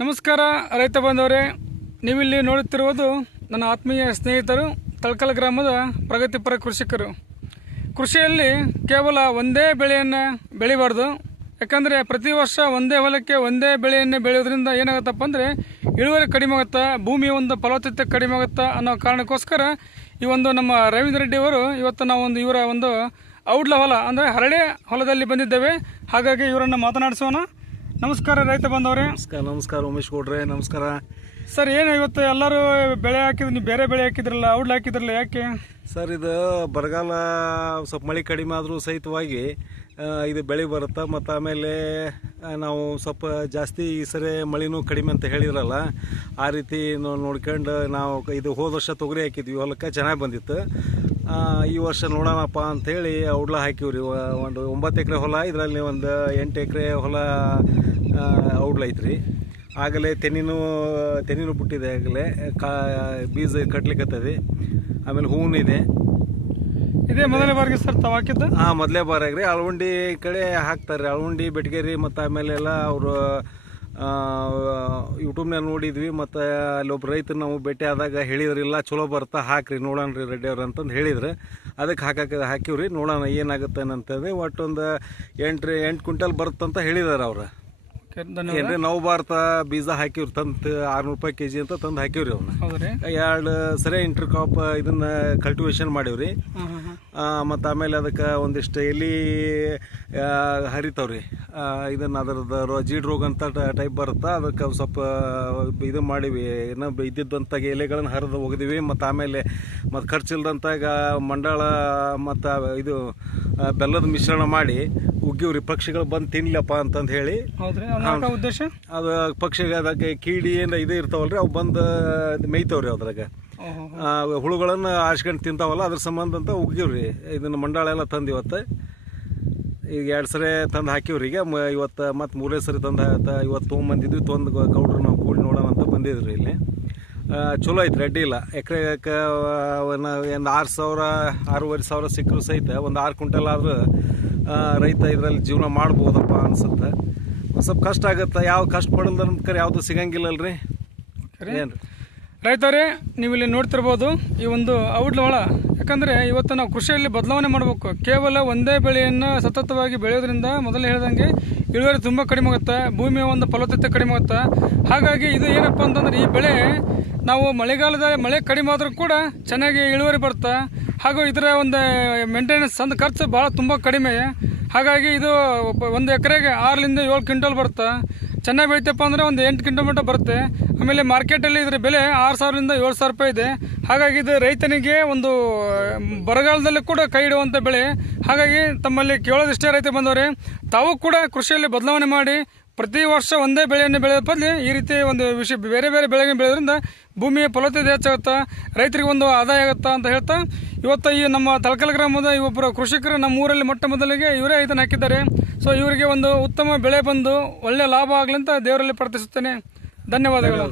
ನಮಸ್ಕಾರ ರೈತ ಬಾಂಧವರೇ, ನೀವಿಲ್ಲಿ ನೋಡುತ್ತಿರುವುದು ನನ್ನ ಆತ್ಮೀಯ ಸ್ನೇಹಿತರು ತಳಕಲ್ ಗ್ರಾಮದ ಪ್ರಗತಿಪರ ಕೃಷಿಕರು. ಕೃಷಿಯಲ್ಲಿ ಕೇವಲ ಒಂದೇ ಬೆಳೆಯನ್ನು ಬೆಳಿಬಾರ್ದು. ಯಾಕಂದರೆ ಪ್ರತಿ ವರ್ಷ ಒಂದೇ ಹೊಲಕ್ಕೆ ಒಂದೇ ಬೆಳೆಯನ್ನು ಬೆಳೆಯೋದ್ರಿಂದ ಏನಾಗುತ್ತಪ್ಪ ಅಂದರೆ ಇಳುವರಿ ಕಡಿಮೆ ಆಗುತ್ತಾ, ಭೂಮಿಯ ಒಂದು ಫಲವತ್ತತೆ ಕಡಿಮೆ ಆಗುತ್ತಾ ಅನ್ನೋ ಕಾರಣಕ್ಕೋಸ್ಕರ ಈ ಒಂದು ನಮ್ಮ ರವೀಂದ್ರ ರೆಡ್ಡಿ ಅವರು ಇವತ್ತು ನಾವು ಇವರ ಒಂದು ಔಡ್ಲ ಹೊಲ ಅಂದರೆ ಹರಳೆ ಹೊಲದಲ್ಲಿ ಬಂದಿದ್ದೇವೆ. ಹಾಗಾಗಿ ಇವರನ್ನು ಮಾತನಾಡಿಸೋಣ. ನಮಸ್ಕಾರ ರೈತ ಬಂದವರೇ. ನಮಸ್ಕಾರ ಉಮೇಶ್ ಗೌಡ್ರೆ, ನಮಸ್ಕಾರ ಸರ್. ಏನು ಇವತ್ತು ಎಲ್ಲರೂ ಬೆಳೆ ಹಾಕಿದ್ರು, ನೀವು ಬೇರೆ ಬೆಳೆ ಹಾಕಿದ್ರಲ್ಲ, ಔಡ್ಲ ಹಾಕಿದ್ರಲ್ಲ, ಯಾಕೆ ಸರ್? ಇದು ಬರಗಾಲ ಸ್ವಲ್ಪ ಮಳೆ ಕಡಿಮೆ ಆದರೂ ಸಹಿತವಾಗಿ ಇದು ಬೆಳೆ ಬರುತ್ತೆ. ಮತ್ತು ಆಮೇಲೆ ನಾವು ಸ್ವಲ್ಪ ಜಾಸ್ತಿ ಈ ಸರಿ ಮಳೆನೂ ಕಡಿಮೆ ಅಂತ ಹೇಳಿದ್ರಲ್ಲ, ಆ ರೀತಿ ನೋಡ್ಕೊಂಡು ನಾವು ಇದು ಹೋದ ವರ್ಷ ತೊಗರಿ ಹಾಕಿದ್ವಿ, ಹೊಲಕ್ಕೆ ಚೆನ್ನಾಗಿ ಬಂದಿತ್ತು. ಈ ವರ್ಷ ನೋಡೋಣಪ್ಪ ಅಂಥೇಳಿ ಔಡ್ಲ ಹಾಕಿವ್ರಿ. ಒಂದು 9 ಎಕರೆ ಹೊಲ, ಇದರಲ್ಲಿ ಒಂದು 8 ಎಕರೆ ಹೊಲ ಔಡ್ಲ ಐತ್ರಿ. ಆಗಲೇ ತೆನಿನೂ ಬಿಟ್ಟಿದೆ, ಆಗಲೇ ಬೀಜ ಕಟ್ಲಿಕ್ಕತ್ತದ. ಆಮೇಲೆ ಹೂವು ಇದೆ. ಇದೇ ಮೊದಲನೇ ಬಾರಿಗೆ ಸರ್ ತಾವು ಹಾಕಿದ್ದು? ಮೊದಲೇ ಬಾರಾಗ್ರಿ. ಅಳವಂಡಿ ಕಡೆ ಹಾಕ್ತಾರೆ, ಅಳವಂಡಿ ಬೆಟಗೇರಿ. ಮತ್ತು ಆಮೇಲೆ ಎಲ್ಲ ಅವರು ಯೂಟ್ಯೂಬ್ನಾಗ ನೋಡಿದ್ವಿ. ಮತ್ತು ಅಲ್ಲೊಬ್ಬ ರೈತರು ನಾವು ಭೇಟಿ ಆದಾಗ ಹೇಳಿದ್ರಿಲ್ಲ, ಚಲೋ ಬರ್ತಾ ಹಾಕ್ರಿ ನೋಡೋಣ ರೀ ರೆಡ್ಡಿ ಅವ್ರು ಅಂತಂದು ಹೇಳಿದ್ರು. ಅದಕ್ಕೆ ಹಾಕಿವ್ರಿ, ನೋಡೋಣ ಏನಾಗುತ್ತೆ ಅಂತಂದ್ರೆ. ಒಟ್ಟೊಂದು 8 ಕ್ವಿಂಟಲ್ ಬರುತ್ತಂತ ಹೇಳಿದಾರೆ ಅವ್ರು. ಏನ್ರಿ ನವ ಭಾರತ ಬೀಜ ಹಾಕಿವ್ರಿ, ತಂದು 600 ರೂಪಾಯಿ ಕೆಜಿ ಅಂತ ತಂದು ಹಾಕಿವ್ರಿ. ಅವ್ನ 2 ಸರಿ ಇಂಟರ್ ಕ್ರಾಪ್ ಇದನ್ನ ಕಲ್ಟಿವೇಶನ್ ಮಾಡಿವ್ರಿ. ಮತ್ತು ಆಮೇಲೆ ಅದಕ್ಕೆ ಒಂದಿಷ್ಟು ಎಲಿ ಹರಿತಾವ್ರಿ. ಇದನ್ನ ಅದರದ್ದು ಜೀಡ್ ರೋಗ ಅಂತ ಟೈಪ್ ಬರುತ್ತೆ, ಅದಕ್ಕೆ ಸ್ವಲ್ಪ ಇದು ಮಾಡಿವಿ. ಏನೋ ಇದ್ದಿದ್ದಂಥ ಎಲೆಗಳನ್ನು ಹರಿದು ಒಗೆದಿವಿ. ಮತ್ತು ಆಮೇಲೆ ಖರ್ಚಿಲ್ದಂತಾಗ ಮಂಡಾಳ ಮತ್ತು ಇದು ಬೆಲ್ಲದ ಮಿಶ್ರಣ ಮಾಡಿ ಉಗ್ಗಿವ್ರಿ, ಪಕ್ಷಿಗಳು ಬಂದು ತಿನ್ಲಪ್ಪ ಅಂತಂದು ಹೇಳಿ. ಉದ್ದೇಶ ಅದು ಪಕ್ಷಿಗೆ ಅದಕ್ಕೆ ಕೀಡಿ ಏನು ಇದು ಇರ್ತಾವಲ್ರಿ, ಅವು ಬಂದು ಮೇಯ್ತಾವ್ರಿ. ಅದ್ರಾಗ ಹುಳುಗಳನ್ನು ಆರ್ಸ್ಕೊಂಡು ತಿಂತಾವಲ್ಲ, ಅದ್ರ ಸಂಬಂಧ ಅಂತ ಉಗ್ಗಿವ್ರಿ. ಇದನ್ನು ಮಂಡಾಳ ಎಲ್ಲ ತಂದು ಇವತ್ತು ಈಗ 2 ಸರಿ ತಂದು ಹಾಕಿವ್ರಿ. ಈಗ ಇವತ್ತು ಮತ್ತು 3ನೇ ಸರಿ ಇವತ್ತು ತೊಗೊಂಬಂದಿದ್ವಿ. ಗೌಡ್ರು ನಾವು ಕೂಡಿ ನೋಡೋಣ ಅಂತ ಬಂದಿದ್ರಿ. ಇಲ್ಲಿ ಚಲೋ ಐತೆ, ರೆಡ್ಡಿ ಇಲ್ಲ. ಎಕರೆಗೆ ಒಂದು 6,000-6,500 ಸಿಕ್ಕರು ಸಹಿತ ಒಂದು 6 ಕ್ವಿಂಟಲ್ ಆದರೂ ರೈತ ಇದರಲ್ಲಿ ಜೀವನ ಮಾಡ್ಬೋದಪ್ಪ ಅನ್ಸುತ್ತೆ. ಒಂದು ಸ್ವಲ್ಪ ಕಷ್ಟ ಆಗುತ್ತೆ, ಯಾವ ಕಷ್ಟ ಪಡಲ್ದ್ರೆ ಯಾವುದು ಸಿಗಂಗಿಲ್ಲಲ್ರಿ. ಏನು ರೈತರೇ, ನೀವು ಇಲ್ಲಿ ನೋಡ್ತಿರ್ಬೋದು ಈ ಒಂದು ಔಡ್ಲ ಹೊಲ. ಯಾಕಂದರೆ ಇವತ್ತು ನಾವು ಕೃಷಿಯಲ್ಲಿ ಬದಲಾವಣೆ ಮಾಡಬೇಕು. ಕೇವಲ ಒಂದೇ ಬೆಳೆಯನ್ನು ಸತತವಾಗಿ ಬೆಳೆಯೋದ್ರಿಂದ ಮೊದಲೇ ಹೇಳ್ದಂಗೆ ಇಳುವರಿ ತುಂಬ ಕಡಿಮೆ ಆಗುತ್ತೆ, ಭೂಮಿಯ ಒಂದು ಫಲವತ್ತತೆ ಕಡಿಮೆ ಆಗುತ್ತೆ. ಹಾಗಾಗಿ ಇದು ಏನಪ್ಪ ಅಂತಂದ್ರೆ ಈ ಬೆಳೆ ನಾವು ಮಳೆಗಾಲದ ಮಳೆ ಕಡಿಮೆ ಆದರೂ ಕೂಡ ಚೆನ್ನಾಗಿ ಇಳುವರಿ ಬರುತ್ತೆ. ಹಾಗೂ ಇದರ ಒಂದು ಮೇಂಟೆನೆನ್ಸ್ ಒಂದು ಖರ್ಚು ಭಾಳ ತುಂಬ ಕಡಿಮೆ. ಹಾಗಾಗಿ ಇದು 1 ಎಕರೆಗೆ 6ರಿಂದ 7 ಕ್ವಿಂಟಲ್ ಬರುತ್ತೆ. ಚೆನ್ನಾಗಿ ಬೆಳಿತಪ್ಪ ಅಂದರೆ ಒಂದು 8 ಕ್ವಿಂಟಲ್ ಮಟ್ಟ ಬರುತ್ತೆ. ಆಮೇಲೆ ಮಾರ್ಕೆಟಲ್ಲಿ ಇದರ ಬೆಲೆ 6,000ರಿಂದ 7,000 ರೂಪಾಯಿ ಇದೆ. ಹಾಗಾಗಿ ಇದು ರೈತನಿಗೆ ಒಂದು ಬರಗಾಲದಲ್ಲಿ ಕೂಡ ಕೈ ಇಡುವಂಥ ಬೆಳೆ. ಹಾಗಾಗಿ ತಮ್ಮಲ್ಲಿ ಕೇಳೋದಿಷ್ಟೇ ರೈತ ಬಂದವರೇ, ತಾವು ಕೂಡ ಕೃಷಿಯಲ್ಲಿ ಬದಲಾವಣೆ ಮಾಡಿ ಪ್ರತಿ ವರ್ಷ ಒಂದೇ ಬೆಳೆಯನ್ನು ಬೆಳೆದ ಬದಲು ಈ ರೀತಿ ಒಂದು ಬೇರೆ ಬೇರೆ ಬೆಳೆಗಳನ್ನು ಬೆಳೆಯೋದ್ರಿಂದ ಭೂಮಿಯ ಫಲವತ್ತತೆ ಹೆಚ್ಚಾಗುತ್ತಾ, ರೈತರಿಗೆ ಒಂದು ಆದಾಯ ಆಗುತ್ತಾ ಅಂತ ಹೇಳ್ತಾ ಇವತ್ತು ಈ ನಮ್ಮ ತಳಕಲ್ ಗ್ರಾಮದ ಒಬ್ಬರು ಕೃಷಿಕರು ನಮ್ಮ ಊರಲ್ಲಿ ಮೊಟ್ಟ ಮೊದಲಿಗೆ ಇವರೇ ಇದನ್ನು ಹಾಕಿದ್ದಾರೆ. ಸೊ ಇವರಿಗೆ ಒಂದು ಉತ್ತಮ ಬೆಳೆ ಬಂದು ಒಳ್ಳೆ ಲಾಭ ಆಗಲಿ ಅಂತ ದೇವರಲ್ಲಿ ಪ್ರಾರ್ಥಿಸುತ್ತೇನೆ. ಧನ್ಯವಾದಗಳು.